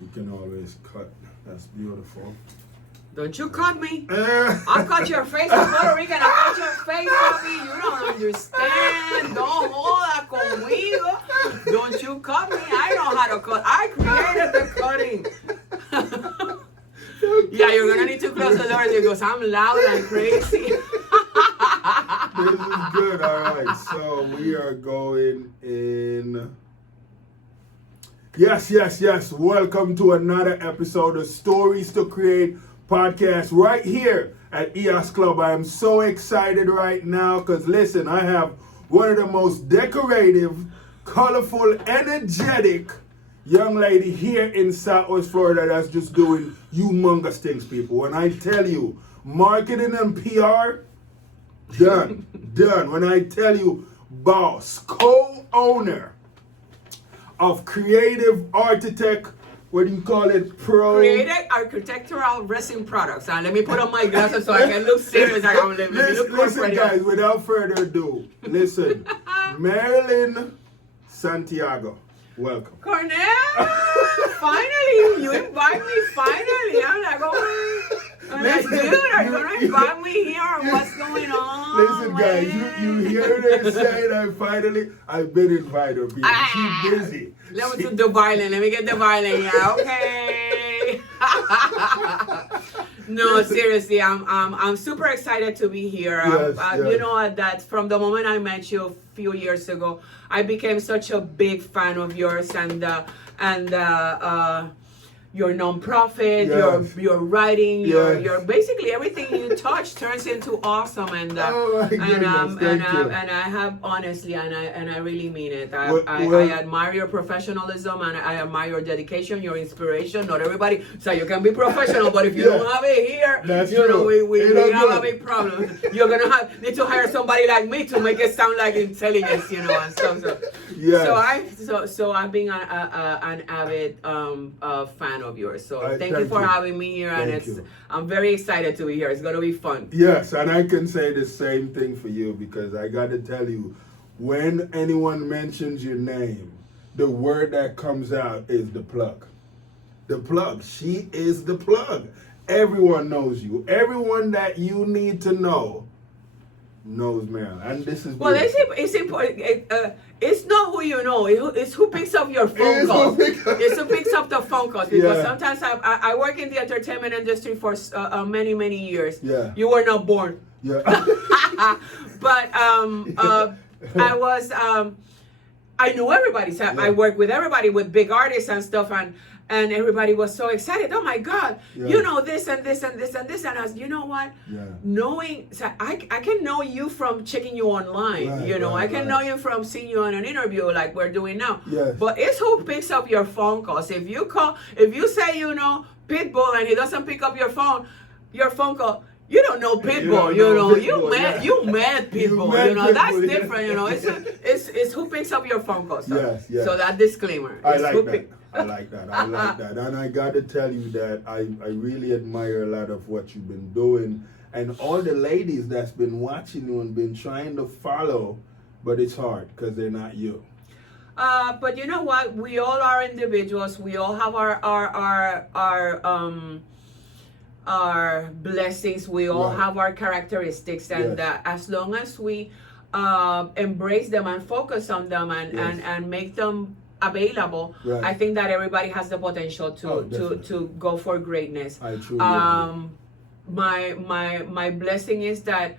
You can always cut. That's beautiful. Don't you cut me. I cut your face. I'm Puerto Rican. I cut your face, papi. You don't understand. Don't hold that conmigo. Don't you cut me. I know how to cut. I created the cutting. Yeah, you're going to need to close the doors because I'm loud and crazy. This is good. All right. So we are going in. Yes. Welcome to another episode of Stories to Create podcast right here at EOS Club. I am so excited right now because listen, I have one of the most decorative, colorful, energetic young lady here in Southwest Florida that's just doing humongous things, people. When I tell you, marketing and PR, done. When I tell you, boss, co-owner of Creative Architect, what do you call it? Creative Architectural Resin Products. Let me put on my glasses so I can look serious. Listen, guys, without further ado, listen. Marilyn Santiago, welcome. Cornell, finally, you invite me finally. I'm like, oh, dude, are you going to invite me here? What's going on? Listen, guys, you hear her saying I've been invited. She's busy. Let me do the violin. Let me get the violin. Yeah, okay. No, seriously, I'm super excited to be here. Yes. You know that from the moment I met you a few years ago, I became such a big fan of yours and your nonprofit, your writing, your basically everything you touch turns into awesome, and I have honestly, and I really mean it. I admire your professionalism and I admire your dedication, your inspiration. Not everybody, so you can be professional, but if you don't have it here, we have a big problem. You're gonna need to hire somebody like me to make it sound like intelligence, and stuff. So I've been an avid fan of yours, so thank you for having me here, I'm very excited to be here. It's going to be fun. Yes, and I can say the same thing for you because I got to tell you, when anyone mentions your name, the word that comes out is the plug. The plug. She is the plug. Everyone knows you. Everyone that you need to know knows Marilyn, and this is it's important. It's not who you know, it's who picks up your phone calls. It's who picks up the phone calls, because sometimes I work in the entertainment industry for many years. You were not born. But I knew everybody. So I worked with everybody, with big artists and stuff, and everybody was so excited. Oh my God, you know this and this and this and this. And I was, you know what? Knowing, so I can know you from checking you online. I can know you from seeing you on an interview like we're doing now. But it's who picks up your phone calls. If you say, Pitbull, and he doesn't pick up your phone call, you don't know Pitbull, you met Pitbull, that's different, it's who picks up your phone call. So that disclaimer. I like that. And I got to tell you that I really admire a lot of what you've been doing, and all the ladies that's been watching you and been trying to follow, but it's hard because they're not you. But you know what? We all are individuals. We all have our blessings. We all have our characteristics, and as long as we embrace them and focus on them and make them available, I think that everybody has the potential to go for greatness. I truly agree. My blessing is that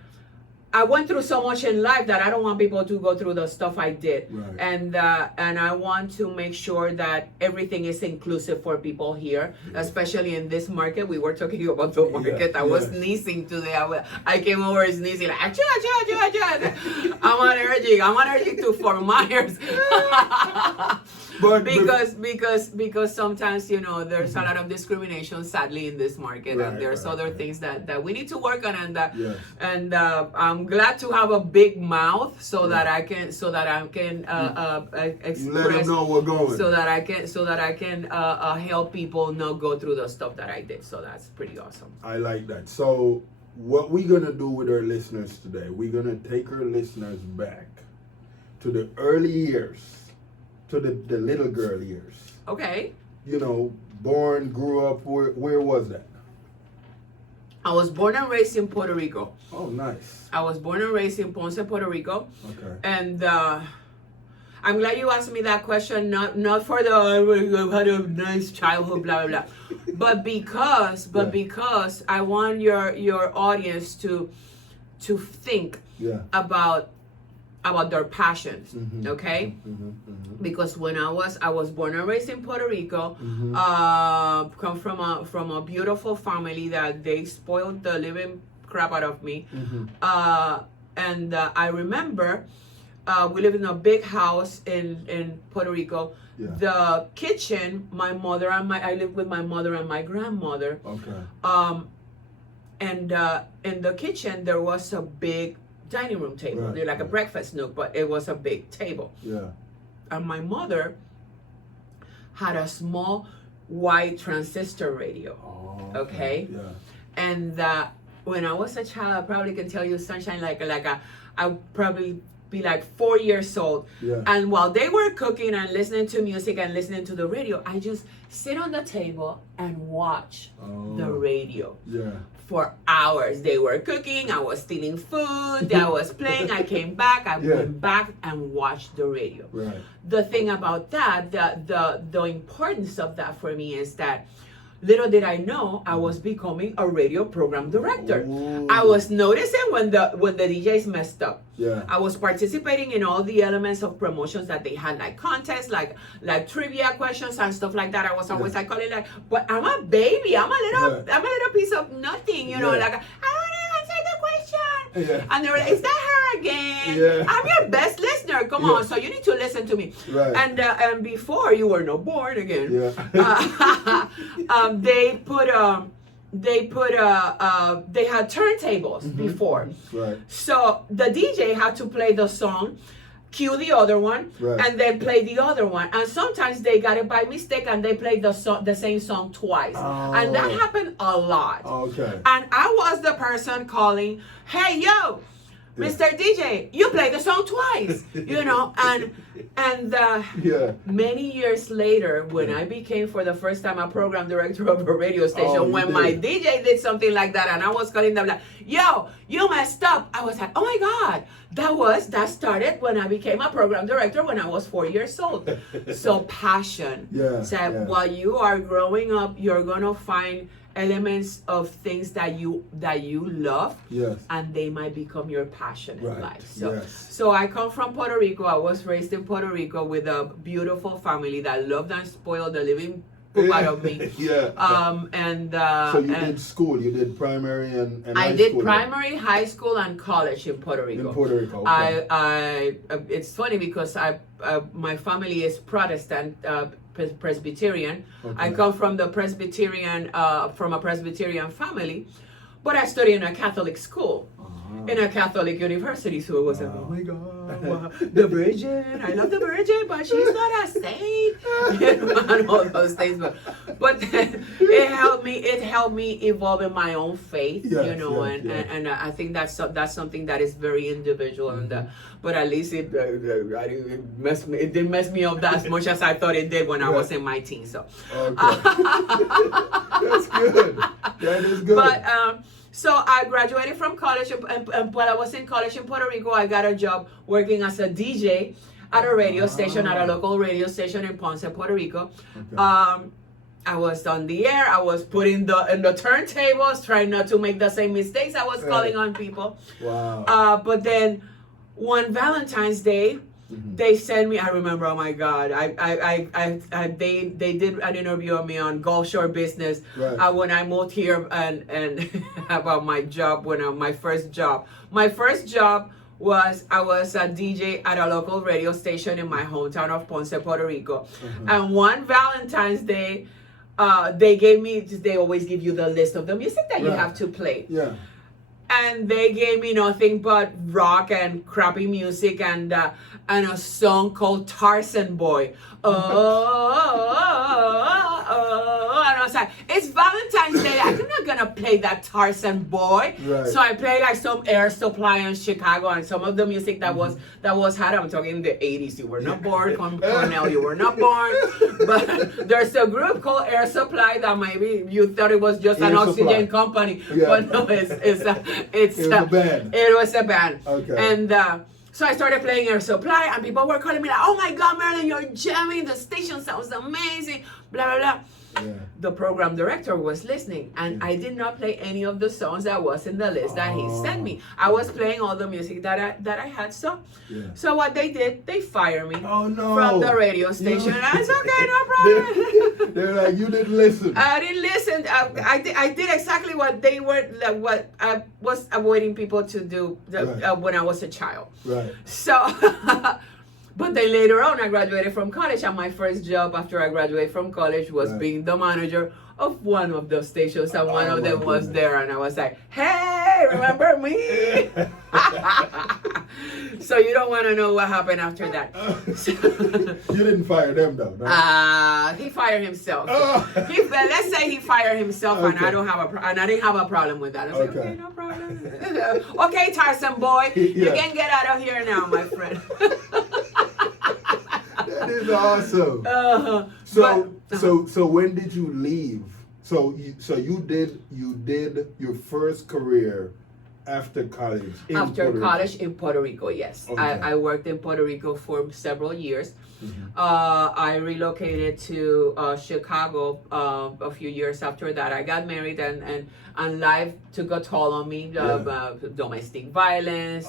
I went through so much in life that I don't want people to go through the stuff I did, and I want to make sure that everything is inclusive for people here, especially in this market. We were talking about the market. I was sneezing today. I came over sneezing like, achoo. I'm allergic to Fort Myers. Because sometimes there's a lot of discrimination, sadly, in this market, and there's other things that we need to work on, and I'm glad to have a big mouth so that I can express. Let them know we're going. So that I can help people not go through the stuff that I did. So that's pretty awesome. I like that. So what we're gonna do with our listeners today, we're gonna take our listeners back to the early years, to the little girl years. Okay. born, grew up? Where was that? I was born and raised in Puerto Rico. Oh, nice. I was born and raised in Ponce, Puerto Rico. Okay. And I'm glad you asked me that question, not for the I had a nice childhood, blah blah blah, but because I want your audience to think about their passions, okay? Because when I was born and raised in Puerto Rico, come from a beautiful family that they spoiled the living crap out of me, and I remember. We lived in a big house in Puerto Rico. Yeah. The kitchen, I lived with my mother and my grandmother. Okay. And in the kitchen there was a big dining room table, like a breakfast nook, but it was a big table. Yeah. And my mother had a small white transistor radio. Oh, okay. Yeah. And when I was a child, I probably can tell you, Sunshine, I probably be like 4 years old. Yeah. And while they were cooking and listening to music and listening to the radio, I just sit on the table and watch the radio. Yeah. For hours. They were cooking, I was stealing food, I was playing, I came back, I went back and watched the radio. Right. The thing about that, the importance of that for me is that little did I know I was becoming a radio program director. Ooh. I was noticing when the DJs messed up. Yeah. I was participating in all the elements of promotions that they had, like contests, like trivia questions and stuff like that. I was always I call it but I'm a baby. I'm a little piece of nothing, I want to answer the question. Yeah. And they were like, is that her again? Yeah. I'm your best listener. Come on, so you need to listen to me. Right. And before you were not born again. Yeah. They had turntables before. Right. So the DJ had to play the song, cue the other one, and then play the other one. And sometimes they got it by mistake and they played the same song twice. Oh. And that happened a lot. Okay. And I was the person calling, hey, yo, Mr. DJ, you played the song twice, and many years later, when I became for the first time a program director of a radio station, when my DJ did something like that, and I was calling them like, yo, you messed up, I was like, oh my God, that started when I became a program director when I was 4 years old. So passion. While you are growing up, you're gonna find elements of things that you love, and they might become your passion in life. So I come from Puerto Rico. I was raised in Puerto Rico with a beautiful family that loved and spoiled the living poop out of me. So you did school. You did primary and I high did school primary, high school, and college in Puerto Rico. In Puerto Rico. Okay. I it's funny because my family is Protestant. Presbyterian. Okay. I come from the from a Presbyterian family, but I studied in a Catholic school, in a Catholic university. So it was like, oh my God, the Virgin. I love the Virgin, but she's not a saint, and all those things. But it helped me evolve in my own faith, and I think that's something that is very individual, but at least it didn't mess me up as much as I thought it did when I was in my teens. So that's good. That is good. But so I graduated from college, and while I was in college in Puerto Rico, I got a job working as a DJ at a radio station, at a local radio station in Ponce, Puerto Rico. Okay. I was on the air. I was putting in the turntables, trying not to make the same mistakes. I was calling on people. Wow. But then one Valentine's Day, they sent me. I remember. Oh my God! They did an interview on me on Gulf Shore Business when I moved here, and about my job. My first job was I was a DJ at a local radio station in my hometown of Ponce, Puerto Rico, and one Valentine's Day. They always give you the list of the music that you have to play. Yeah. And they gave me nothing but rock and crappy music and a song called Tarzan Boy. And I was like, it's Valentine's Day. I'm not gonna play that Tarzan boy. Right. So I played like some Air Supply in Chicago and some of the music that was had. I'm talking in the 80s. You were not born, Cornell. You were not born. But there's a group called Air Supply that maybe you thought it was just an oxygen company, but no, it's a band. It was a band. Okay. And so I started playing Air Supply, and people were calling me like, "Oh my God, Marilyn, you're jamming! The station sounds amazing!" Blah blah blah. Yeah. The program director was listening, and I did not play any of the songs that was in the list that he sent me. I was playing all the music that I had. So what they did, they fired me from the radio station. And it's okay, no problem. They're like, you didn't listen. I didn't listen. I did exactly what they were, what I was avoiding people to do when I was a child. Right. So. But then later on, I graduated from college, and my first job after I graduated from college was being the manager of one of those stations, and one of them was there, and I was like, "Hey, remember me?" So you don't want to know what happened after that. You didn't fire them though. No? He fired himself. Let's say he fired himself, and I didn't have a problem with that. I was like, okay, no problem. Okay, Tarzan boy, you can get out of here now, my friend. That is awesome. So when did you leave? So you did your first career after college in Puerto Rico, yes. Okay. I worked in Puerto Rico for several years. Mm-hmm. I relocated to Chicago a few years after that. I got married and life took a toll on me, domestic violence.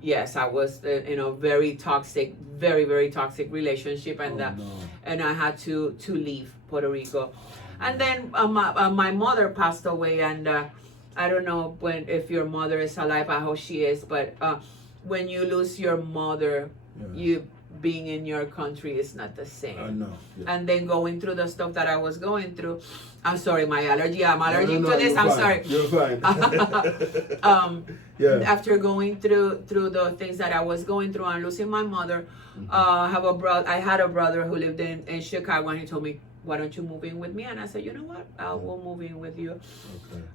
Yes, I was in a very toxic, very, very toxic relationship, and I had to leave Puerto Rico. And then my mother passed away, and I don't know if your mother is alive. I hope she is, but when you lose your mother, you being in your country is not the same. I know. Yeah. And then going through the stuff that I was going through, I'm sorry, my allergy. I'm allergic to this. I'm sorry. You're fine. After going through the things that I was going through and losing my mother, I had a brother who lived in Chicago, and he told me, "Why don't you move in with me?" And I said, "You know what? I will move in with you."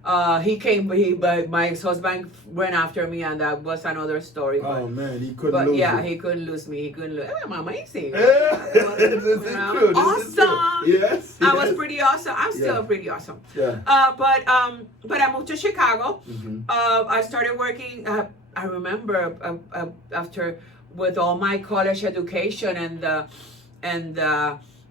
Okay. He came, but my ex-husband ran after me, and that was another story. Oh man, he couldn't lose you. He couldn't lose me. He couldn't lose. I'm amazing. This is true. Awesome. Yes. I was pretty awesome. I'm still pretty awesome. Yeah. But I moved to Chicago. Mm-hmm. I started working. I remember after with all my college education and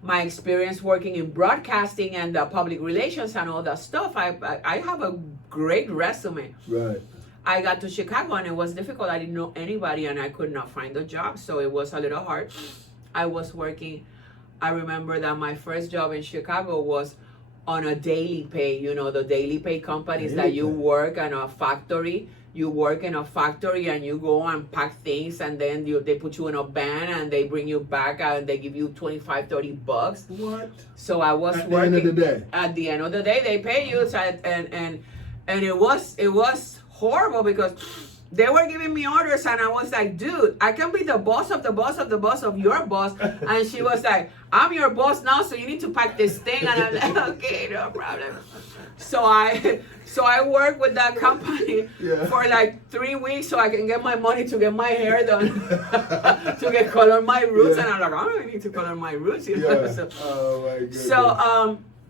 my experience working in broadcasting and public relations and all that stuff, I have a great resume. Right. I got to Chicago, and it was difficult. I didn't know anybody, and I could not find a job, so it was a little hard. I was working. I remember that my first job in Chicago was on a daily pay. You know, the daily pay companies that you work in a factory. You work in a factory and you go and pack things, and then they put you in a van and they bring you back and they give you $25-$30. What? So I was working. At the end of the day. At the end of the day, they pay you, and it was horrible because they were giving me orders, and I was like, "Dude, I can be the boss of the boss of the boss of your boss." And she was like, "I'm your boss now, so you need to pack this thing." And I'm like, "Okay, no problem." So I worked with that company for like 3 weeks so I can get my money to get my hair done, to get color my roots. And I'm like, I don't need to color my roots. You know? So, oh my goodness. So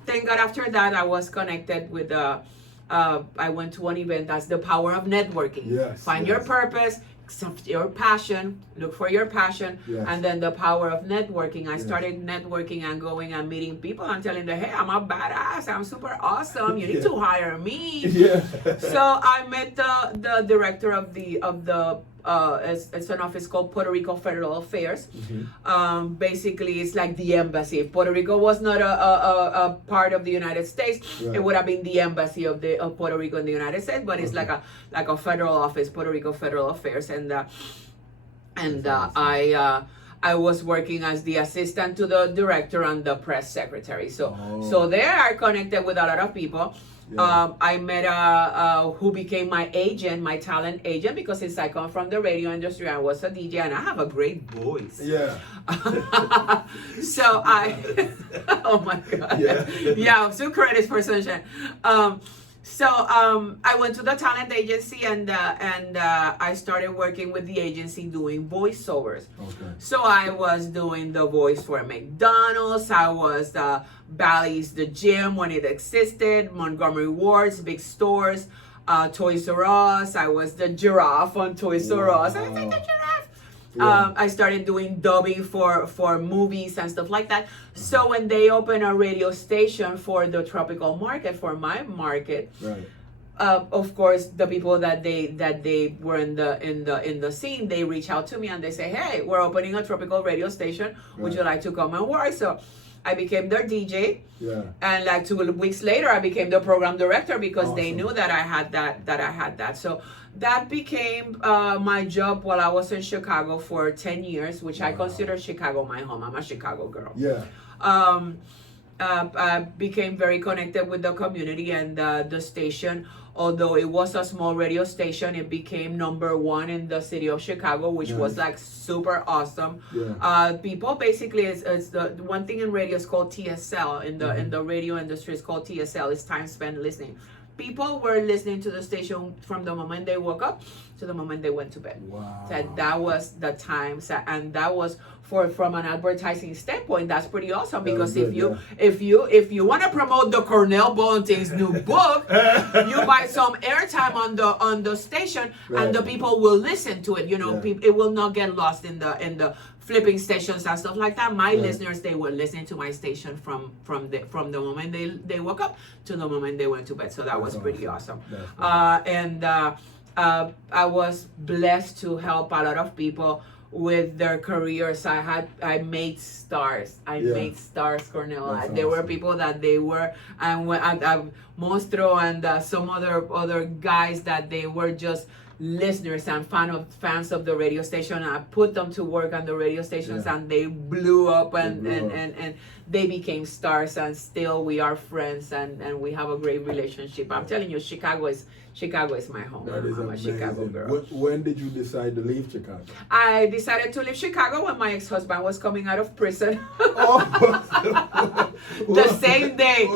thank God after that I was connected with I went to an event that's the power of networking. Yes, Find your purpose, your passion, look for your passion, and then the power of networking. I started networking and going and meeting people and telling them, "Hey, I'm a badass, I'm super awesome, you need to hire me." So I met the director of the it's an office called Puerto Rico Federal Affairs. Mm-hmm. Basically, it's like the embassy. If Puerto Rico was not a part of the United States, it would have been the embassy of Puerto Rico in the United States. But it's like a federal office, Puerto Rico Federal Affairs, I was working as the assistant to the director and the press secretary. So there I connected with a lot of people. Yeah. I met who became my agent, my talent agent, because since I come from the radio industry, I was a DJ and I have a great voice. Yeah. So oh my God. Yeah, some credits for sunshine. So I went to the talent agency and I started working with the agency doing voiceovers. Okay. So I was doing the voice for McDonald's. I was Bally's the gym when it existed, Montgomery Ward's big stores, Toys R Us. I was the giraffe on Toys R Us. I was like the giraffe. Yeah. I started doing dubbing for movies and stuff like that. So when they opened a radio station for the tropical market, for my market, right. Of course, the people that they were in the scene, they reach out to me and they say, "Hey, we're opening a tropical radio station. Right. Would you like to come and work?" So I became their DJ. Yeah. And like 2 weeks later, I became the program director because they knew that I had that. So that became my job while I was in Chicago for 10 years, which I consider Chicago my home. I'm a Chicago girl. Yeah. I became very connected with the community and the station. Although it was a small radio station, it became #1 in the city of Chicago, which was like super awesome. Yeah. People basically, it's the one thing in radio is called TSL. In the radio industry, it's called TSL. It's time spent listening. People were listening to the station from the moment they woke up to the moment they went to bed. Wow. So that was the time, and that was from an advertising standpoint. That's pretty awesome because if you want to promote the Cornell Bunting's new book, you buy some airtime on the station, right. And the people will listen to it. You know, it will not get lost in the flipping stations and stuff like that. My listeners, they were listening to my station from the moment they woke up to the moment they went to bed. So that was pretty awesome. I was blessed to help a lot of people with their careers. I made stars. Made stars, Cornell. There were people that they were, and Monstro and some other guys that they were just listeners and fans of the radio station. I put them to work on the radio stations and they blew up and they became stars, and still we are friends and we have a great relationship. I'm telling you, Chicago is my home. I'm a Chicago girl. When did you decide to leave Chicago? I decided to leave Chicago when my ex-husband was coming out of prison. The same day.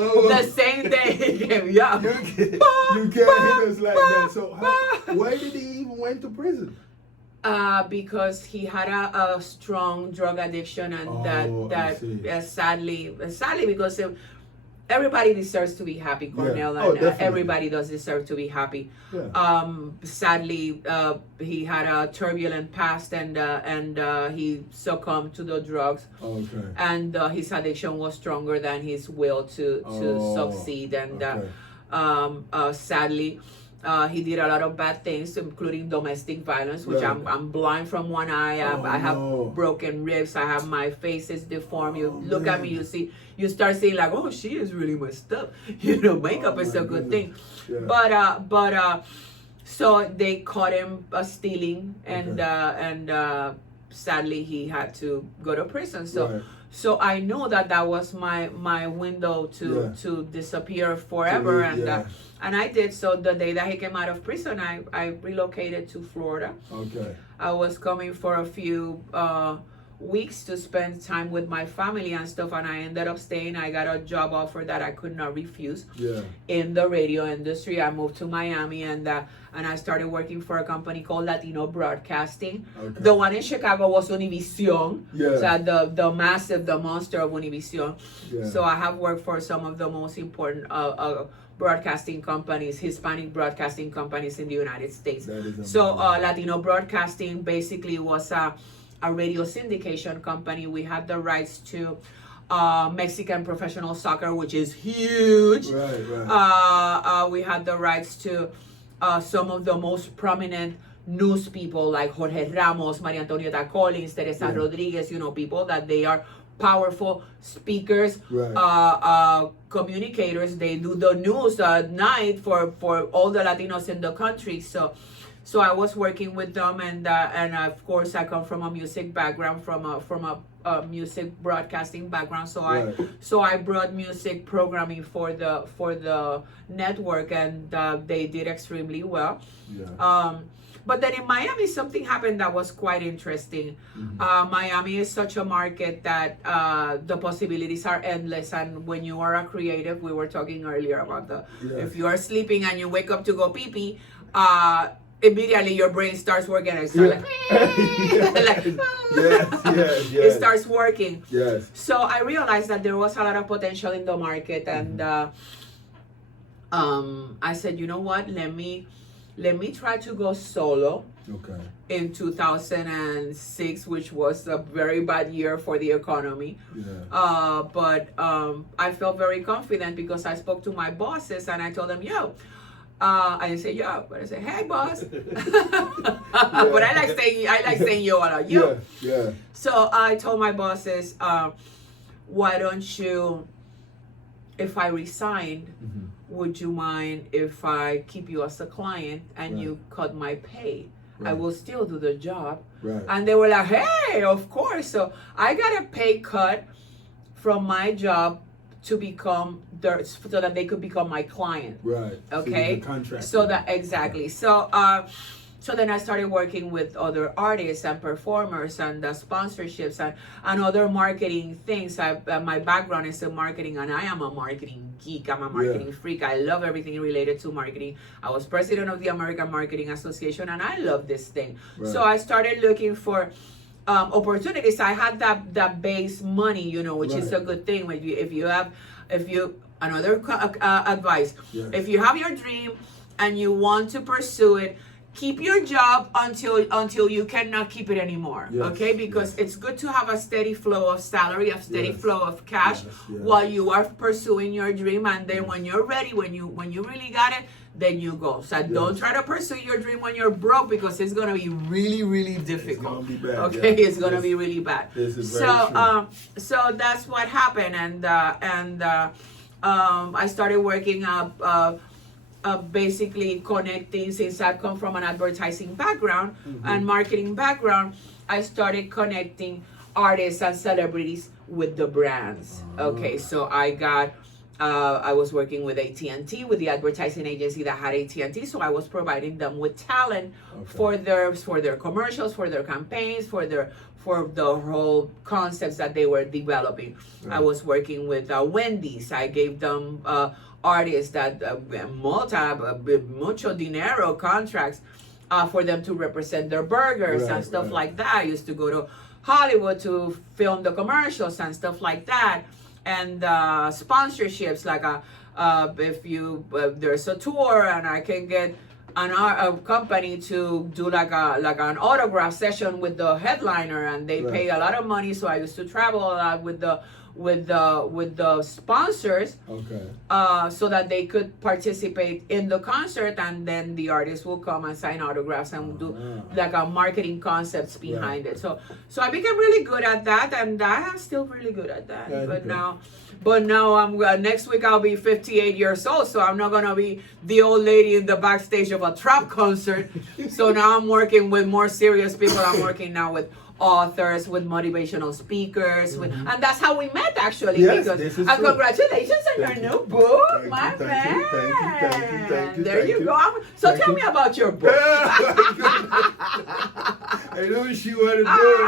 Yeah. You can't hit us like that. So why did he even went to prison? Because he had a strong drug addiction, and sadly because everybody deserves to be happy, Cornell, and everybody does deserve to be happy. Yeah. Sadly, he had a turbulent past, and he succumbed to the drugs. Okay. And his addiction was stronger than his will to succeed, and sadly. He did a lot of bad things, including domestic violence, which I'm blind from one eye. I have broken ribs. I have my face is deformed. You look at me, you start saying like, oh, she is really messed up. You know, makeup is a good thing. Yeah. But so they caught him stealing, and sadly he had to go to prison. So I know that was my window to disappear forever, and I did. So the day that he came out of prison, I relocated to Florida. Okay. I was coming for a few weeks to spend time with my family and stuff, and I ended up staying. I got a job offer that I could not refuse in the radio industry. I moved to Miami, and I started working for a company called Latino Broadcasting. Okay. The one in Chicago was Univision. Yeah. So the monster of Univision. Yeah. So I have worked for some of the most important broadcasting companies, Hispanic broadcasting companies in the United States. So Latino Broadcasting basically was a radio syndication company. We had the rights to Mexican professional soccer, which is huge. Right. We had the rights to some of the most prominent news people like Jorge Ramos, Maria Antonieta Collins, Teresa Rodriguez, people that they are powerful speakers, communicators. They do the news at night for all the Latinos in the country. So I was working with them, and of course I come from a music background, from a music broadcasting background. So I brought music programming for the network, and they did extremely well. Yeah. But then in Miami, something happened that was quite interesting. Miami is such a market that the possibilities are endless. And when you are a creative, we were talking earlier about if you are sleeping and you wake up to go pee-pee, immediately your brain starts working and starts it starts working. Yes. So I realized that there was a lot of potential in the market, and I said, you know what, let me try to go solo. Okay. In 2006, which was a very bad year for the economy. Yeah. But I felt very confident because I spoke to my bosses and I told them, I didn't say yo, but I said, hey boss. But I like saying yo a lot. Yo. Yeah. So I told my bosses, why don't you, if I resigned, would you mind if I keep you as a client and you cut my pay? I will still do the job. And they were like, hey, of course. So I got a pay cut from my job to become so that they could become my client. Right. Okay. So that exactly. So then I started working with other artists and performers and sponsorships and other marketing things. My background is in marketing, and I am a marketing geek. I'm a marketing freak. I love everything related to marketing. I was president of the American Marketing Association, and I love this thing. So I started looking for opportunities. I had that base money, which is a good thing. Another advice, if you have your dream and you want to pursue it, keep your job until you cannot keep it anymore. Okay, because it's good to have a steady flow of salary, a steady flow of cash while you are pursuing your dream, and then when you're ready, when you really got it, then you go. So don't try to pursue your dream when you're broke, because it's gonna be really, really difficult. It's gonna be bad. Okay, it's gonna be really bad. This is very true. So that's what happened, and I started working basically connecting. Since I come from an advertising background and marketing background, I started connecting artists and celebrities with the brands. Okay, so I was working with AT&T, with the advertising agency that had AT&T, so I was providing them with talent for their commercials, for their campaigns, for the whole concepts that they were developing. I was working with Wendy's. I gave them artists that mucho dinero contracts for them to represent their burgers and stuff like that. I used to go to Hollywood to film the commercials and stuff like that, and sponsorships, like if there's a tour and I can get a company to do like an autograph session with the headliner, and they pay a lot of money, so I used to travel a lot with the sponsors, so that they could participate in the concert, and then the artist will come and sign autographs and do like a marketing concepts behind it. So I became really good at that, and I am still really good at that. But now I'm next week I'll be 58 years old, so I'm not gonna be the old lady in the backstage of a trap concert. So now I'm working with more serious people. I'm working now with authors, with motivational speakers, and that's how we met, actually. Congratulations on your new book, my man. Thank you. There you go. So tell me about your book. I knew she wanted to do it.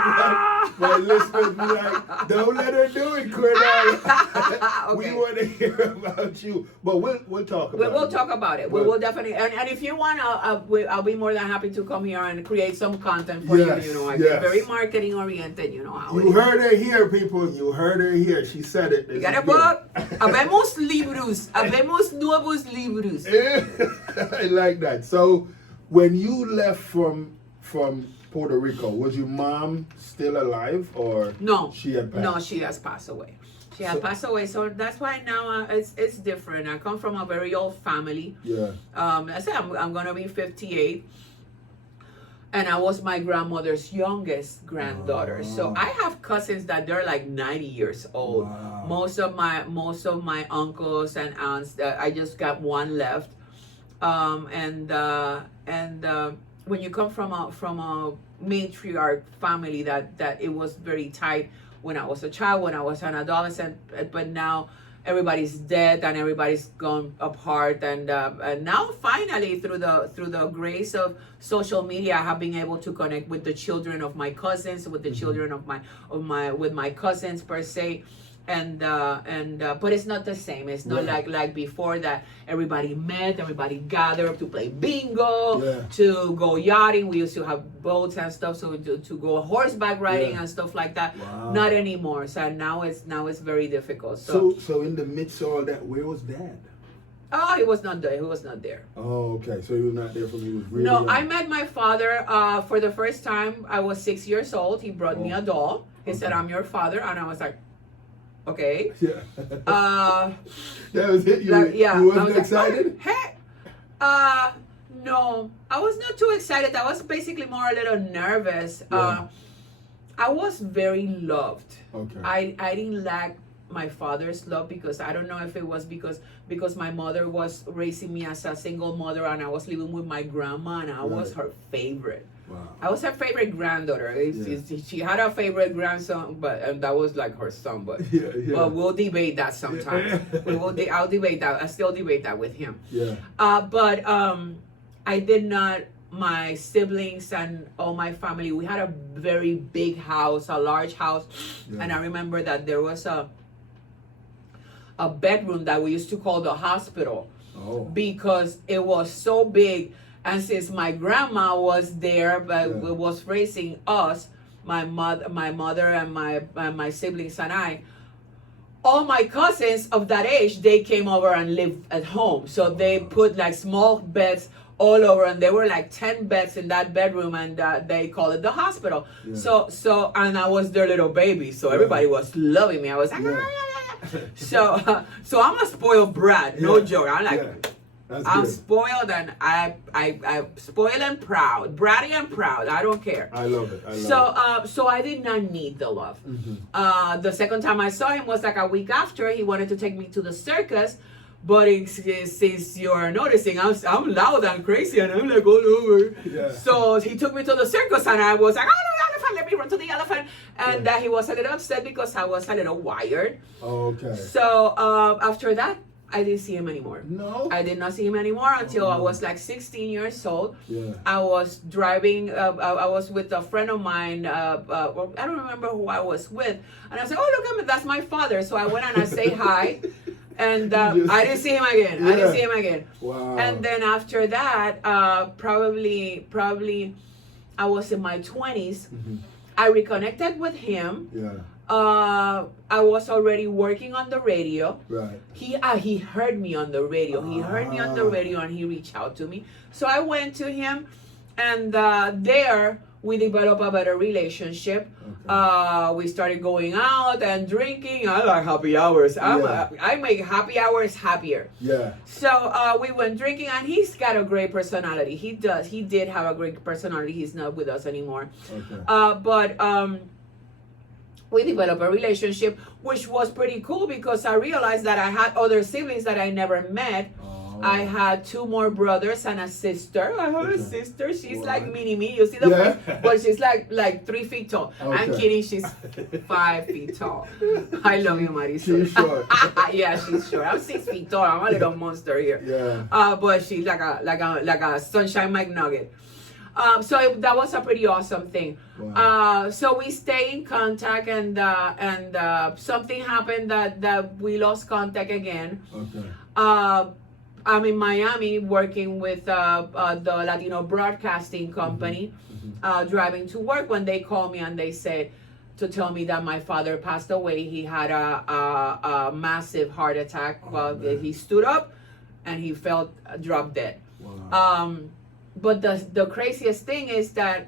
My listeners be like, don't let her do it, Cornell. We want to hear about you, but we'll talk about it. We'll talk about it. We will definitely. And if you want, I'll be more than happy to come here and create some content for you. I'm very marketing oriented. You know how. You heard her here, people. You heard her here. She said it. You got a book. Habemos libros. Habemos nuevos libros. I like that. So, when you left from Puerto Rico, was your mom still alive, or no? She had passed? No, she has passed away. She had passed away, so that's why now it's different. I come from a very old family. Yeah. I said I'm gonna be 58, and I was my grandmother's youngest granddaughter. So I have cousins that they're like 90 years old. Wow. Most of my uncles and aunts. I just got one left, and when you come from a matriarch family, that it was very tight when I was a child, when I was an adolescent, but now everybody's dead and everybody's gone apart, and now finally through the grace of social media, I have been able to connect with the children of my cousins, with the children of my cousins per se. And but it's not the same. It's not like before, that everybody met, everybody gathered to play bingo, to go yachting. We used to have boats and stuff, so to go horseback riding and stuff like that. Wow. Not anymore. So now it's very difficult. So in the midst of all that, where was Dad? Oh, he was not there. He was not there. Oh, okay. So he was not there for me. He was really No, young. I met my father for the first time. I was 6 years old. He brought me a doll. He said, "I'm your father," and I was like, okay. Yeah. That was it. You wasn't excited? Hey. No, I was not too excited. I was basically more a little nervous. Yeah. I was very loved. Okay. I didn't lack my father's love, because I don't know if it was because my mother was raising me as a single mother, and I was living with my grandma, and I was her favorite. Wow. I was her favorite granddaughter. She had a favorite grandson, and that was like her son. But but we'll debate that sometime. I'll debate that. I still debate that with him. Yeah. But I did not. My siblings and all my family, we had a very big house, a large house, and I remember that there was a bedroom that we used to call the hospital, because it was so big. And since my grandma was there, but was raising us, my mother and my siblings and I, all my cousins of that age, they came over and lived at home. So they put like small beds all over, and there were like 10 beds in that bedroom, and they call it the hospital. So and I was their little baby, so everybody was loving me. I was like, so I'm a spoiled brat, no joke. I'm like, I'm spoiled, and I spoiled and proud, bratty and proud. I don't care. I love it. So I did not need the love. The second time I saw him was like a week after. He wanted to take me to the circus, but since you're noticing, I'm loud and crazy, and I'm like all over. So he took me to the circus, and I was like, oh, the elephant, let me run to the elephant. And he was a little upset because I was a little wired. Okay. So after that, I didn't see him anymore. No? I did not see him anymore until I was like 16 years old. Yeah. I was driving, I was with a friend of mine, I don't remember who I was with. And I said, oh, look at me, that's my father. So I went and I say hi. And I didn't see him again. I didn't see him again. Wow. And then after that, probably I was in my 20s. I reconnected with him. Yeah. I was already working on the radio. Right. He heard me on the radio. He heard me on the radio, and he reached out to me. So I went to him, and there we developed a better relationship. Okay. We started going out and drinking. I like happy hours. I make happy hours happier. Yeah. So we went drinking, and he's got a great personality. He does. He did have a great personality. He's not with us anymore. Okay. But we developed a relationship, which was pretty cool, because I realized that I had other siblings that I never met. I had 2 more brothers and a sister. I have a sister. She's like mini-me. You see the face? But she's like 3 feet tall. I'm kidding. She's 5 feet tall. I love you, Marisol. She's short. Yeah, she's short. I'm 6 feet tall. I'm a little monster here. Yeah. But she's like a sunshine McNugget. So that was a pretty awesome thing. Wow. So we stay in contact, and something happened that we lost contact again. Okay. I'm in Miami working with the Latino broadcasting company, driving to work, when they called me and they said to tell me that my father passed away. He had a massive heart attack. He stood up and he fell, dropped dead. Wow. But the craziest thing is that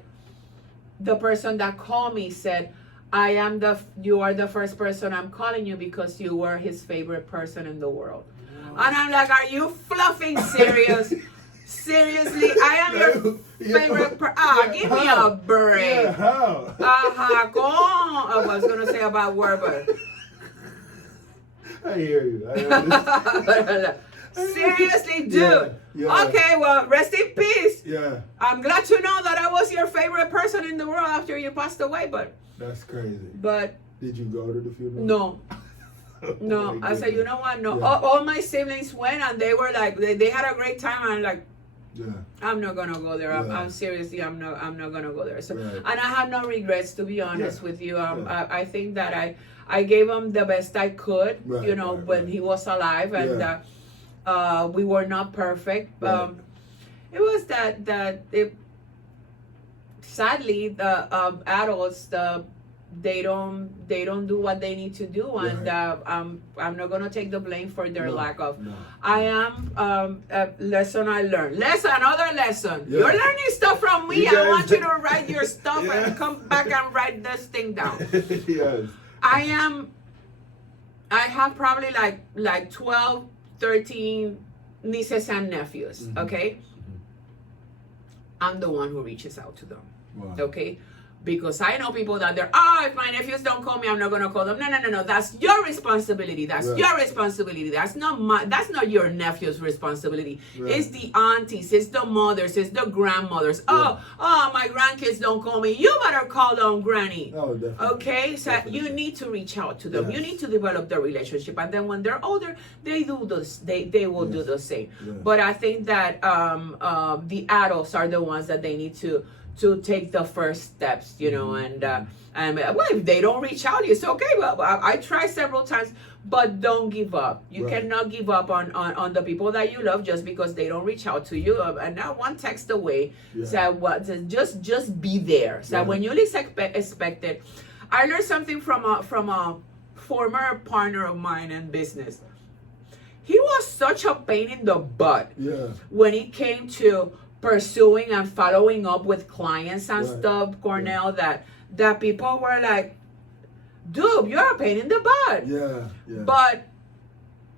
the person that called me said, you are the first person I'm calling you because you were his favorite person in the world. Wow. And I'm like, are you fluffing serious? Seriously, I am your favorite person. Give me a break. Yeah, how? I was going to say a bad word, but... I hear you. I understand. Seriously, dude. Yeah. Okay, well, rest in peace. Yeah. I'm glad to know that I was your favorite person in the world after you passed away, but. That's crazy. But. Did you go to the funeral? No. Oh No, my I said, you know what? No, Yeah. all my siblings went and they were like, they had a great time. And I'm like, Yeah. I'm not gonna go there. Yeah. I'm seriously, I'm not gonna go there. So, Right. and I have no regrets, to be honest Yeah. with you. Yeah. I think that I gave him the best I could, Right, you know, right, when right. he was alive, and Yeah. we were not perfect. Right. It was sadly the adults they don't do what they need to do, and Right. I'm not gonna take the blame for their No, lack of. no. I am a lesson I learned. Another lesson. Yeah. You're learning stuff from me. You I guys- want you to write your stuff Yeah. and come back and write this thing down. Yes. I have probably like 12, 13 nieces and nephews. Mhm. Okay. I'm the one who reaches out to them. Wow. Okay, because I know people that if my nephews don't call me, I'm not gonna call them. No, that's your responsibility. That's Right. your responsibility. That's not your nephew's responsibility. Right. It's the aunties, it's the mothers, it's the grandmothers. Yeah. My grandkids don't call me. You better call them granny. Oh, definitely. Okay, so Definitely. you need to reach out to them. Yes. You need to develop the relationship, and then when they're older, they do this. They will do Yes. the same. Yes. But I think that the adults are the ones that they need to take the first steps, you know, and well, if they don't reach out, it's okay. Well, I tried several times, but don't give up. You Right. cannot give up on the people that you love just because they don't reach out to you. And now one text away, Yeah. so just be there. So Yeah. when you least expect it, I learned something from a former partner of mine in business. He was such a pain in the butt Yeah. when it came to pursuing and following up with clients and Right. stuff, Cornell, that people were like, dude, you're a pain in the butt. Yeah. Yeah. But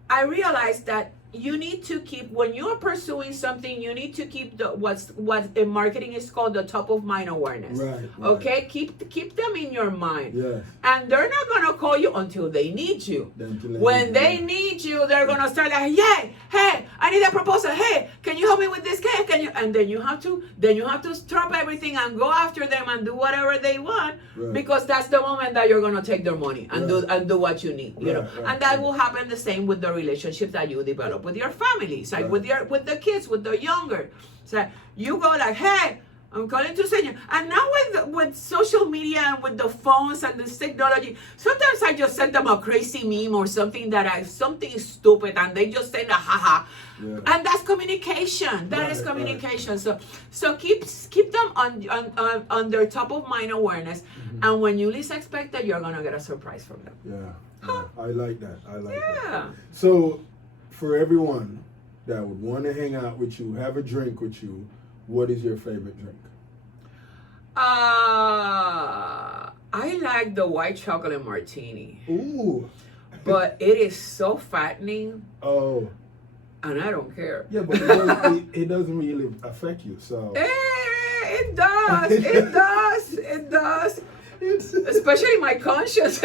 I realized that you need to keep, when you're pursuing something, you need to keep what in marketing is called the top of mind awareness. Right. Okay, keep them in your mind, Yes. and they're not gonna call you until they need you. Then to let When you they know. need you, they're gonna start like, yeah, hey, I need a proposal. Hey, can you help me with this? Can you? And then you have to drop everything and go after them and do whatever they want, Right. because that's the moment that you're gonna take their money and Right. do what you need. You know, Right, right, and that right. will happen the same with the relationships that you develop with your families, like Right. with the kids, with the younger. So you go like, hey, I'm calling to send you. And now with social media and with the phones and this technology, sometimes I just send them a crazy meme or something something stupid, and they just send a haha. Yeah. And that's communication. That is Right, communication. So keep them on their top of mind awareness. Mm-hmm. And when you least expect it, you're gonna get a surprise from them. Yeah. Yeah. I like that. I like that. Yeah. So, for everyone that would want to hang out with you, have a drink with you, what is your favorite drink? I like the white chocolate martini, Ooh. but it is so fattening, Oh. and I don't care. Yeah, but it doesn't really affect you, so. It does. It does. It does. Especially my conscience.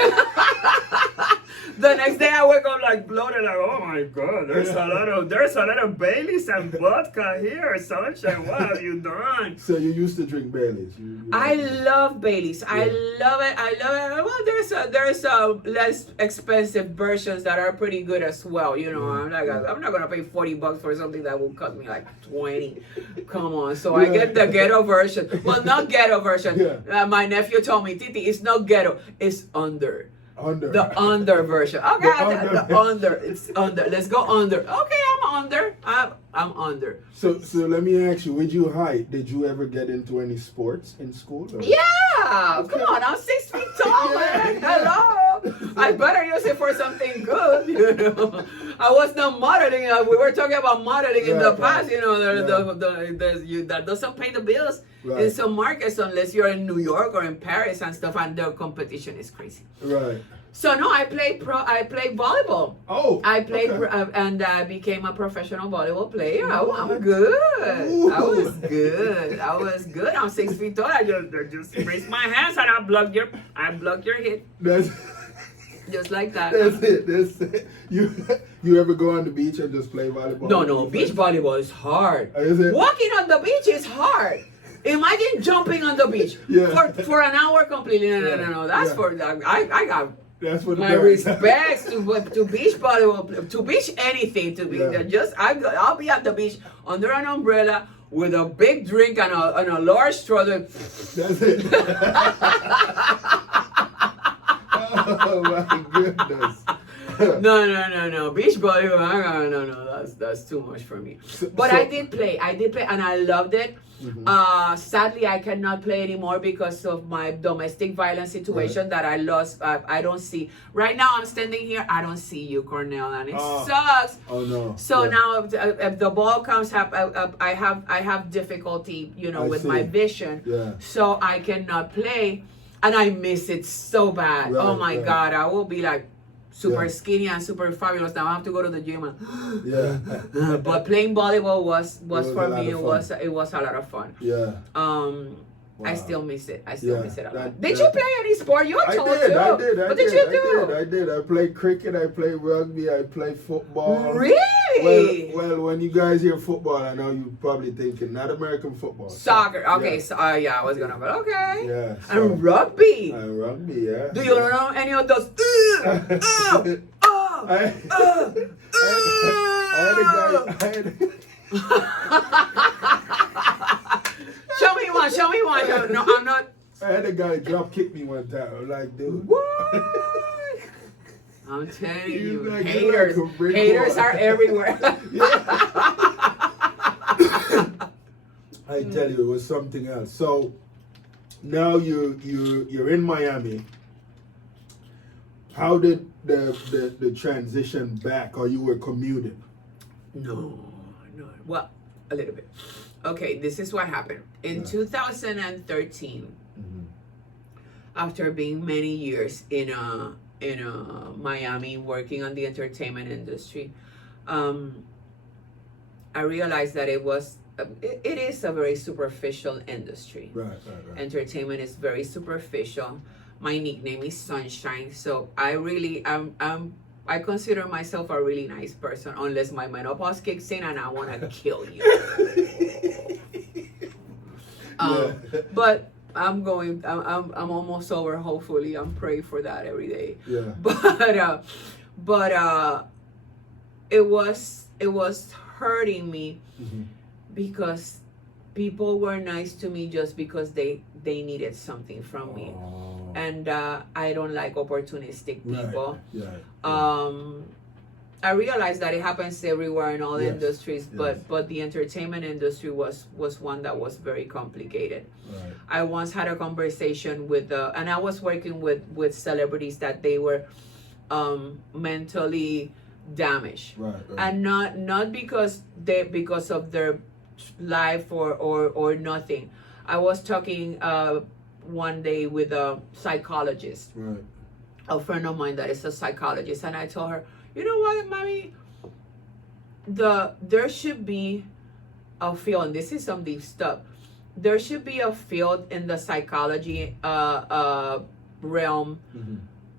The next day I wake up like bloated, like, oh my god, there's a lot of Baileys and vodka here, sunshine. What have you done? So you used to drink Baileys. You I love Baileys. I love it. I love it. Well, there's less expensive versions that are pretty good as well. You know, I'm not gonna pay $40 for something that will cost me like 20. Come on. So I get the ghetto version. Well, not ghetto version. Yeah. My nephew told me, Titi, it's not ghetto. It's under. Under. The under version. Okay, the under. It's under. Let's go under. Okay, I'm under. I'm under. So let me ask you, with your height, did you ever get into any sports in school? Or? Yeah, come on, I'm 6 feet tall, man. Hello. I better use it for something good, you know. I was not modeling. We were talking about modeling in the past, you know. That doesn't pay the bills in some markets unless you're in New York or in Paris and stuff, and the competition is crazy. Right. So no, I played volleyball. Oh. I played and I became a professional volleyball player. I'm good. Ooh. I was good. I'm 6 feet tall. I just raised my hands and I blocked your hit. That's Just like that. That's it. You ever go on the beach and just play volleyball? No, beach volleyball is hard. Is it? Walking on the beach is hard. Imagine jumping on the beach for an hour completely. No. That's for I got. That's for the my respects to beach volleyball, to beach anything, to be I'll be at the beach under an umbrella with a big drink and a large stroller. That's it. Oh my goodness. No. Beach volleyball, no. That's too much for me. But I did play, and I loved it. Mm-hmm. Sadly, I cannot play anymore because of my domestic violence situation that I lost. I don't see right now. I'm standing here. I don't see you, Cornell, and it sucks. Oh no. So now, if the ball comes up, I have difficulty, with my vision. Yeah. So I cannot play, and I miss it so bad. Right, oh my God, I will be like super skinny and super fabulous. Now I have to go to the gym. But playing volleyball was for me. It was a lot of fun. Yeah. I still miss it. I miss it a lot. Did you play any sport? You told too. I did. What did you do? I did. I played cricket. I played rugby. I played football. Really? Well, when you guys hear football, I know you're probably thinking not American football. Soccer. Okay. So, I was gonna go. Okay. Yeah. So, and rugby. Yeah. Do you know any of those? I had a guy. Show me one. No, I'm not. I had a guy drop kick me one time. I'm like, dude. What? I'm telling you, like, haters are everywhere. I tell you, it was something else. So now you're in Miami. How did the transition back, or you were commuting? No. Well, a little bit. Okay, this is what happened. In 2013, after being many years in Miami working on the entertainment industry, I realized that it is a very superficial industry. Right. Entertainment is very superficial. My nickname is Sunshine, so I consider myself a really nice person, unless my menopause kicks in and I want to kill you. But I'm almost over. Hopefully, I'm praying for that every day. Yeah. But it was hurting me because people were nice to me just because they needed something from me. And I don't like opportunistic people. Right. I realized that it happens everywhere in all industries, but the entertainment industry was one that was very complicated. Right. I once had a conversation and I was working with celebrities that they were mentally damaged, right. And not because of their life or nothing. I was talking one day with a psychologist, right. A friend of mine that is a psychologist, and I told her, you know what, mommy, there should be a field, and this is some deep stuff. There should be a field in the psychology realm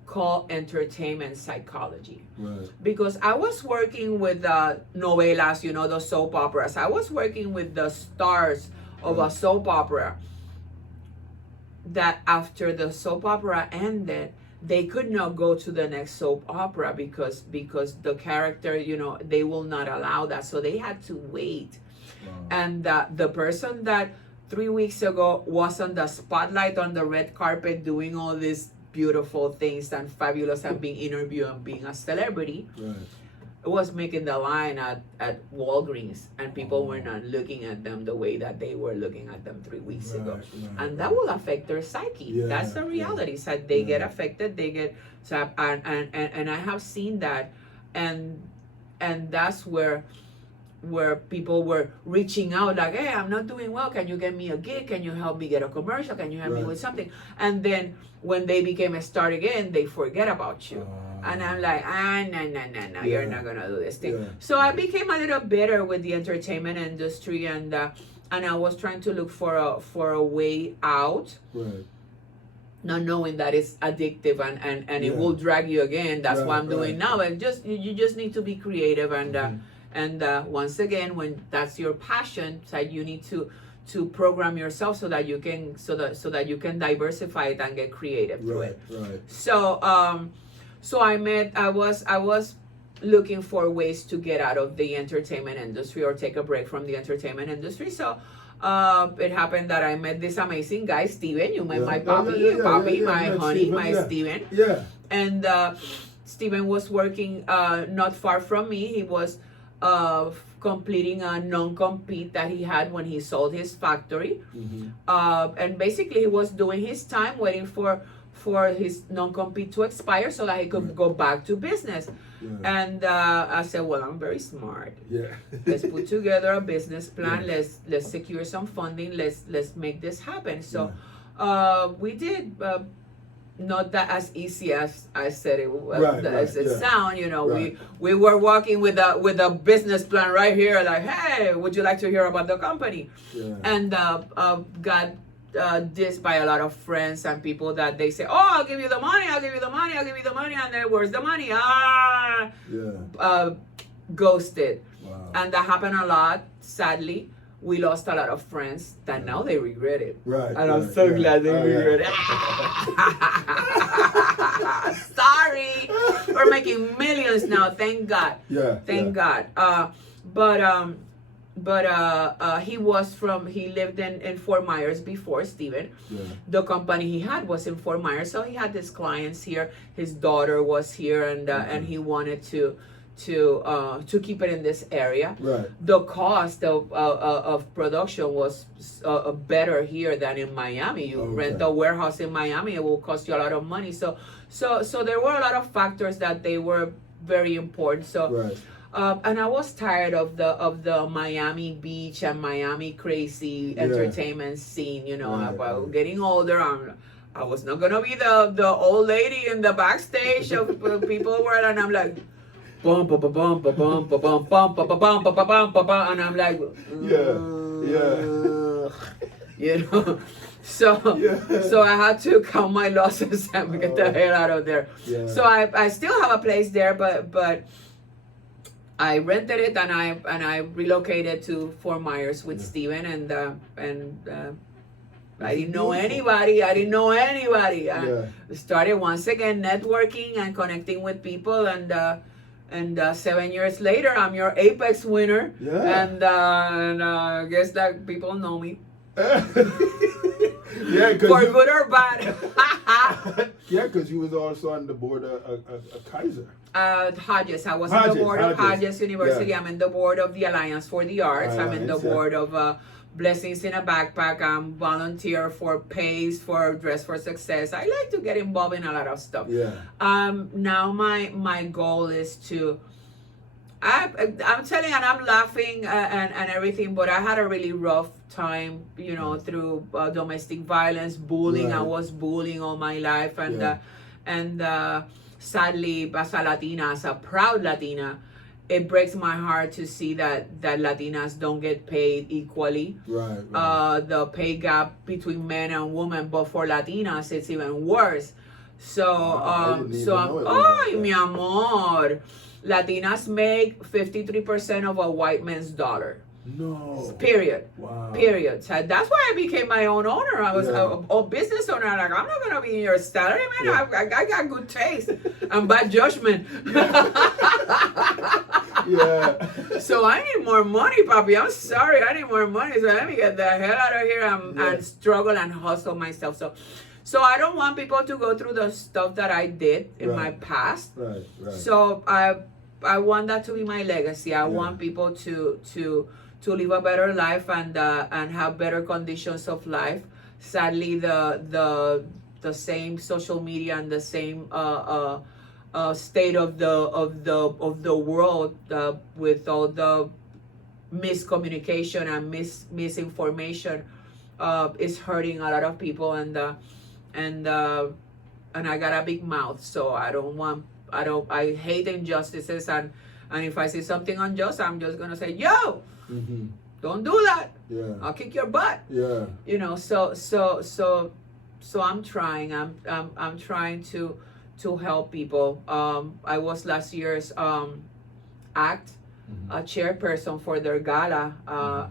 called entertainment psychology. Right. Because I was working with novelas, the soap operas. I was working with the stars of a soap opera that after the soap opera ended, they could not go to the next soap opera because the character, they will not allow that. So they had to wait. Wow. And the person that 3 weeks ago was on the spotlight on the red carpet doing all these beautiful things and fabulous and being interviewed and being a celebrity, right. was making the line at Walgreens, and people were not looking at them the way that they were looking at them 3 weeks ago. And that will affect their psyche. Yeah, that's the reality. So they get affected, they get and I have seen that, and that's where people were reaching out like, hey, I'm not doing well, can you get me a gig, can you help me get a commercial, can you help me with something? And then when they became a star again, they forget about you. And I'm like, no, you're not gonna do this thing. So I became a little bitter with the entertainment industry, and I was trying to look for a way out. Right. not knowing that it's addictive and it will drag you again. That's what I'm doing now. And just you just need to be creative and once again, when that's your passion, so you need to program yourself so that you can you can diversify it and get creative through it. Right. So I was looking for ways to get out of the entertainment industry or take a break from the entertainment industry. So it happened that I met this amazing guy, Steven. You met my puppy, my honey, my Steven. Yeah. And Steven was working not far from me. He was completing a non-compete that he had when he sold his factory. And basically he was doing his time waiting for his non-compete to expire so that he could go back to business. And I said, well, I'm very smart. Let's put together a business plan. Let's secure some funding. Let's make this happen. So we did. Not that as easy as I said it sound. You know, we were walking with a business plan right here. Like, hey, would you like to hear about the company? And got dissed by a lot of friends and people that they say, oh, I'll give you the money, I'll give you the money, I'll give you the money, and then where's the money? Ghosted. Wow. And that happened a lot, sadly. We lost a lot of friends that now they regret it. Right. And I'm so glad they regret it. Sorry. We're making millions now, thank God. Thank God. But he lived in Fort Myers before Steven. The company he had was in Fort Myers, so he had his clients here. His daughter was here, and he wanted to keep it in this area. The cost of production was better here than in Miami. You rent a warehouse in Miami, it will cost you a lot of money. So there were a lot of factors that they were very important. And I was tired of the Miami Beach and Miami crazy entertainment scene. You know, about getting older. I was not gonna be the old lady in the backstage of people were, and I'm like, bum ba ba bum ba bum ba bum bum ba ba bum ba ba bum ba ba, and I'm like, you know. So I had to count my losses and get the hell out of there. So I still have a place there, but I rented it and I relocated to Fort Myers with Steven and I didn't know anybody. I started once again networking and connecting with people, and 7 years later, I'm your Apex winner. And I guess that people know me. For good or bad. Because you was also on the board of Kaiser. Hodges. I was on the board of Hodges University. I'm in the board of the Alliance for the Arts. I'm in the board of Blessings in a Backpack. I'm volunteer for PACE, for Dress for Success. I like to get involved in a lot of stuff. Now my goal is to, I'm telling, and I'm laughing and everything, but I had a really rough time, you know, through domestic violence, bullying. I was bullying all my life, and sadly, as a Latina, as a proud Latina, it breaks my heart to see that Latinas don't get paid equally. The pay gap between men and women, but for Latinas, it's even worse. Mi amor, Latinas make 53% of a white man's dollar. No. Period. Wow. Period. So that's why I became my own owner. I was a business owner. I'm like, I'm not gonna be in your salary, man. I got good taste and bad judgment. So I need more money, papi. I'm sorry, I need more money. So let me get the hell out of here and struggle and hustle myself. So I don't want people to go through the stuff that I did in my past. So I want that to be my legacy. I want people to live a better life and have better conditions of life. Sadly, the same social media and the same state of the world with all the miscommunication and misinformation is hurting a lot of people, and I got a big mouth, so I hate injustices, and if I see something unjust, I'm just gonna say, yo, don't do that. I'll kick your butt. You know, so so I'm trying. I'm trying to help people. I was last year's ACT a chairperson for their gala.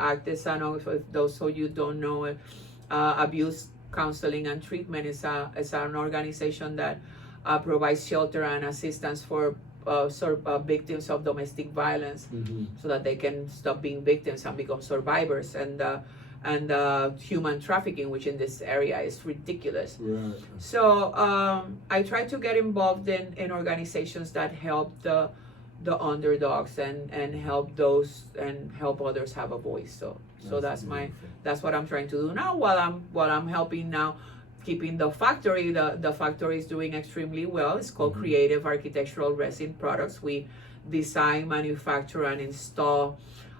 ACT is, I know, for those who you don't know it, abuse counseling and treatment is an organization that provides shelter and assistance for victims of domestic violence, so that they can stop being victims and become survivors. And human trafficking, which in this area is ridiculous. Right. So I try to get involved in organizations that help the underdogs and help those and help others have a voice. So that's what I'm trying to do now while I'm helping now keeping the factory. The factory is doing extremely well. It's called Creative Architectural Resin Products. We design, manufacture, and install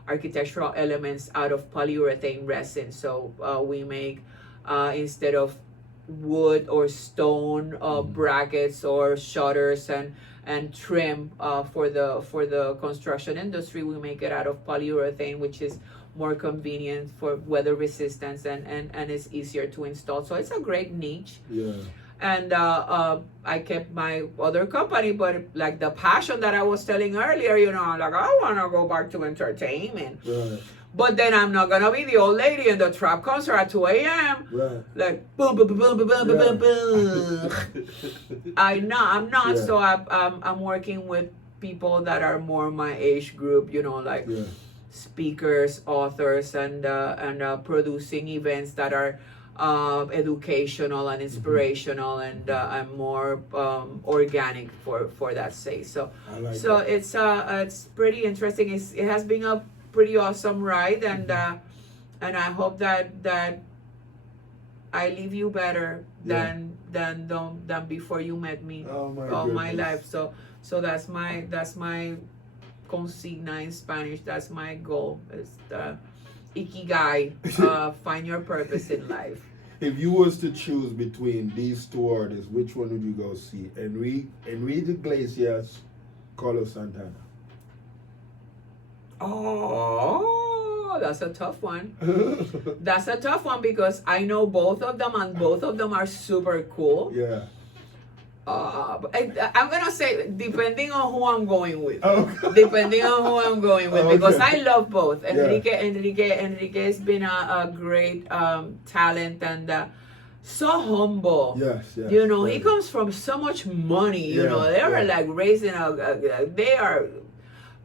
architectural elements out of polyurethane resin. So we make instead of wood or stone brackets or shutters and trim for the construction industry, we make it out of polyurethane, which is more convenient for weather resistance and it's easier to install. So it's a great niche. Yeah. And I kept my other company, but like the passion that I was telling earlier, like I want to go back to entertainment. Right. But then I'm not going to be the old lady in the trap concert at 2 a.m. Right. Like, boom, boom, boom, boom, boom, boom, boom, boom. I'm not. Yeah. So I'm working with people that are more my age group, like speakers, authors, and producing events that are educational and inspirational and more organic for that sake. So it's pretty interesting. It has been a pretty awesome ride, and I hope that I leave you better than before you met me all my life. So that's my consigna in Spanish. That's my goal. It's ikigai. Find your purpose in life. If you was to choose between these two artists, which one would you go see? Enrique Iglesias, Carlos Santana. Oh, that's a tough one. That's a tough one because I know both of them, and both of them are super cool. Yeah. I'm gonna say depending on who I'm going with. Okay. Depending on who I'm going with, because I love both. Enrique has been a great talent and so humble. Yes. He comes from so much money. They are like raising they are.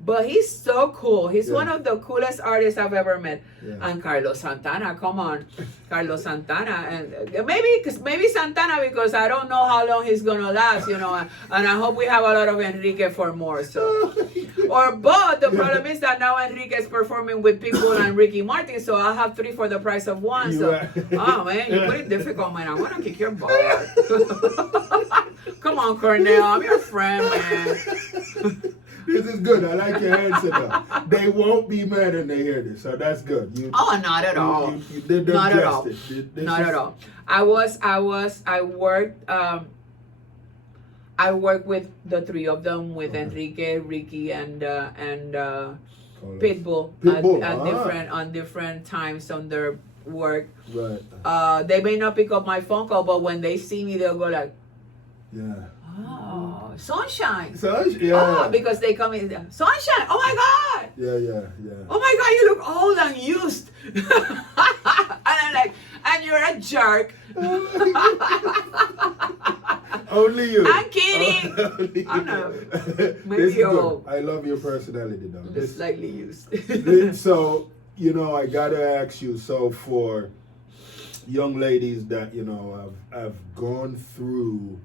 But he's so cool. He's one of the coolest artists I've ever met. Yeah. And Carlos Santana, come on. Carlos Santana. And maybe Santana, because I don't know how long he's going to last, and I hope we have a lot of Enrique for more. So, or both. The problem is that now Enrique is performing with Pitbull and Ricky Martin, so I'll have 3 for the price of 1. So, oh man, you put it difficult, man. I want to kick your butt. Come on, Cornell. I'm your friend, man. This is good. I like your answer though. They won't be mad when they hear this, so that's good. Not at all. You did them justice. Not at all. I worked with the 3 of them, with Enrique, Ricky, and Pitbull on different times on their work. Right. They may not pick up my phone call, but when they see me, they'll go like, yeah. Oh, sunshine. Yeah. Oh, because they come in, sunshine. Oh my God. Yeah. Oh my God, you look old and used. And I'm like, and you're a jerk. Only you. I'm kidding. I'm not. Maybe old. I love your personality though. Just slightly used. So, I gotta ask you, so for young ladies that, have gone through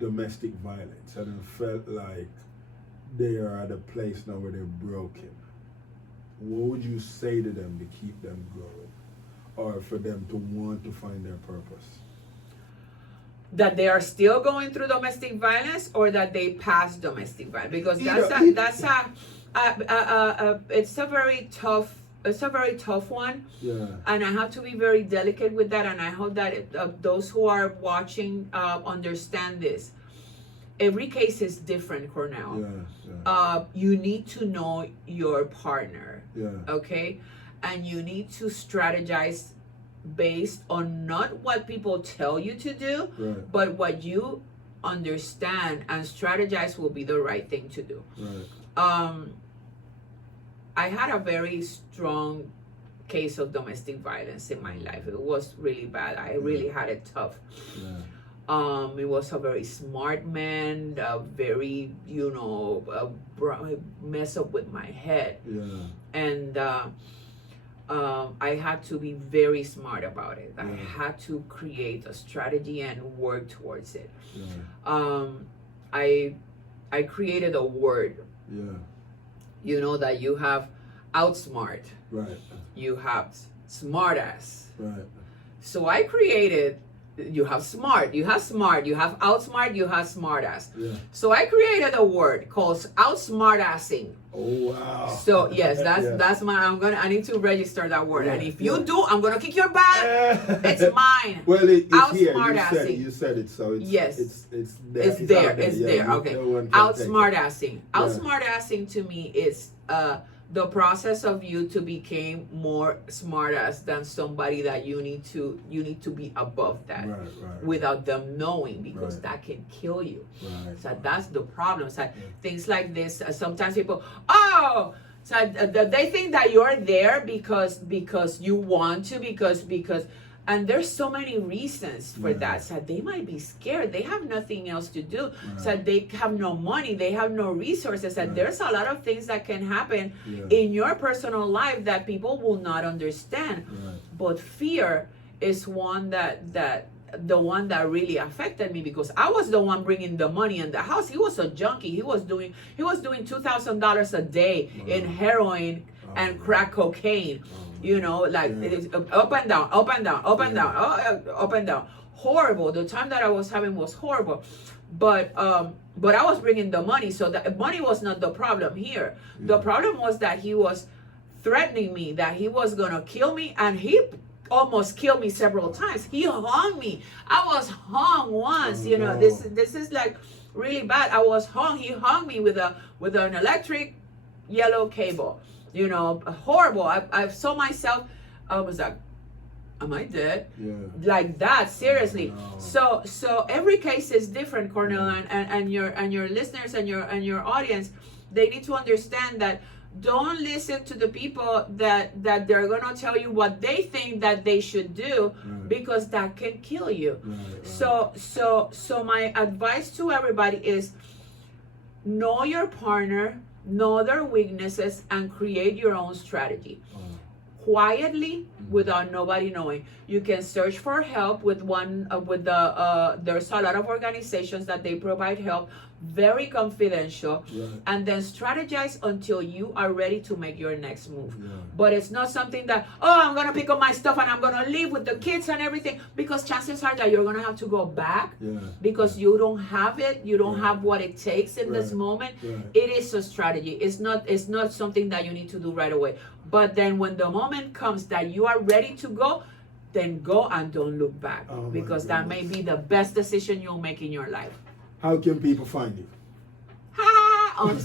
domestic violence and felt like they are at a place now where they're broken, what would you say to them to keep them growing, or for them to want to find their purpose? That they are still going through domestic violence, or that they passed domestic violence? Because it's a very tough one. Yeah. And I have to be very delicate with that, and I hope that those who are watching understand this. Every case is different, Cornell. Yeah. You need to know your partner. Yeah. Okay? And you need to strategize based on not what people tell you to do, right. but what you understand and strategize will be the right thing to do. Right. I had a very strong case of domestic violence in my life. It was really bad. I really had it tough. Yeah. It was a very smart man, very, mess up with my head. Yeah. And I had to be very smart about it. Yeah. I had to create a strategy and work towards it. Yeah. I created a word. Yeah. You know that you have outsmart. Right. You have smartass. Right. So I created, you have smart, you have outsmart, you have smartass. Yeah. So I created a word called outsmartassing. Oh wow. So yes, that's I need to register that word. And if you do, I'm gonna kick your butt. It's mine. Well, it's here. Outsmartassing. You said it, so it's yes. It's there. It's there. Okay. Outsmartassing. Yeah. Outsmartassing to me is the process of you to become more smartass than somebody that you need to be above that, right. without them knowing, because that can kill you. Right. So that's the problem. So things like this, sometimes people, so they think that you're there because you want to, because and there's so many reasons for that. So they might be scared. They have nothing else to do. So they have no money. They have no resources. And there's a lot of things that can happen in your personal life that people will not understand. But fear is one that really affected me, because I was the one bringing the money in the house. He was a junkie. He was doing $2,000 a day in heroin and crack cocaine. Up and down. Horrible. The time that I was having was horrible. But I was bringing the money, so the money was not the problem here. The problem was that he was threatening me, that he was gonna kill me, and he almost killed me several times. He hung me. I was hung once. This is like really bad. I was hung. He hung me with an electric yellow cable. Horrible. I saw myself. I was like, am I dead? Yeah. Like that, seriously. No. So every case is different, Cornell, and your listeners and your audience, they need to understand that don't listen to the people that they're gonna tell you what they think that they should do, because that can kill you. Right. So my advice to everybody is know your partner, know their weaknesses, and create your own strategy. Quietly, without nobody knowing. You can search for help with there's a lot of organizations that they provide help, very confidential, and then strategize until you are ready to make your next move. But it's not something that, I'm gonna pick up my stuff and I'm gonna leave with the kids and everything, because chances are that you're gonna have to go back, because you don't have it, you don't have what it takes in this moment. It is a strategy. It's not something that you need to do right away. But then when the moment comes that you are ready to go, then go and don't look back, because that may be the best decision you'll make in your life. How can people find you? On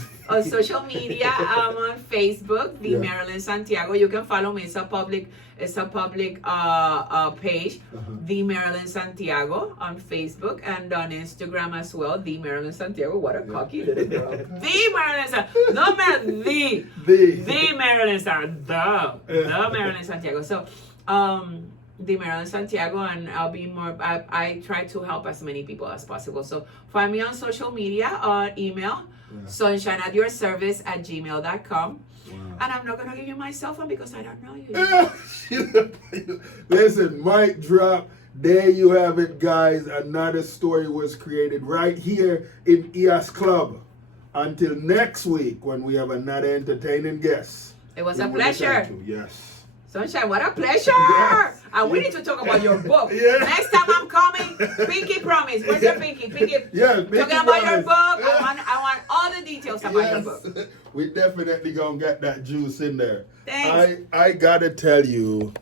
social media, I'm on Facebook, the Marilyn Santiago. You can follow me. It's a public page, the Marilyn Santiago on Facebook, and on Instagram as well, the Marilyn Santiago. What a cocky little girl. The Marilyn Santiago. No, the Marilyn Santiago. The Marilyn Santiago. So, the Marilyn Santiago, and I'll be more, I try to help as many people as possible. So find me on social media, email, sunshineatyourservice@gmail.com. And I'm not going to give you my cell phone because I don't know you. Listen, mic drop. There you have it, guys. Another story was created right here in EOS Club. Until next week, when we have another entertaining guest. It was a pleasure. Yes. Sunshine, what a pleasure! Yes. And we need to talk about your book. Next time I'm coming, Pinky promise. Where's your Pinky? Pinky. Yeah, Pinky talking about your book. I want all the details about your book. We definitely gonna get that juice in there. Thanks. I gotta tell you,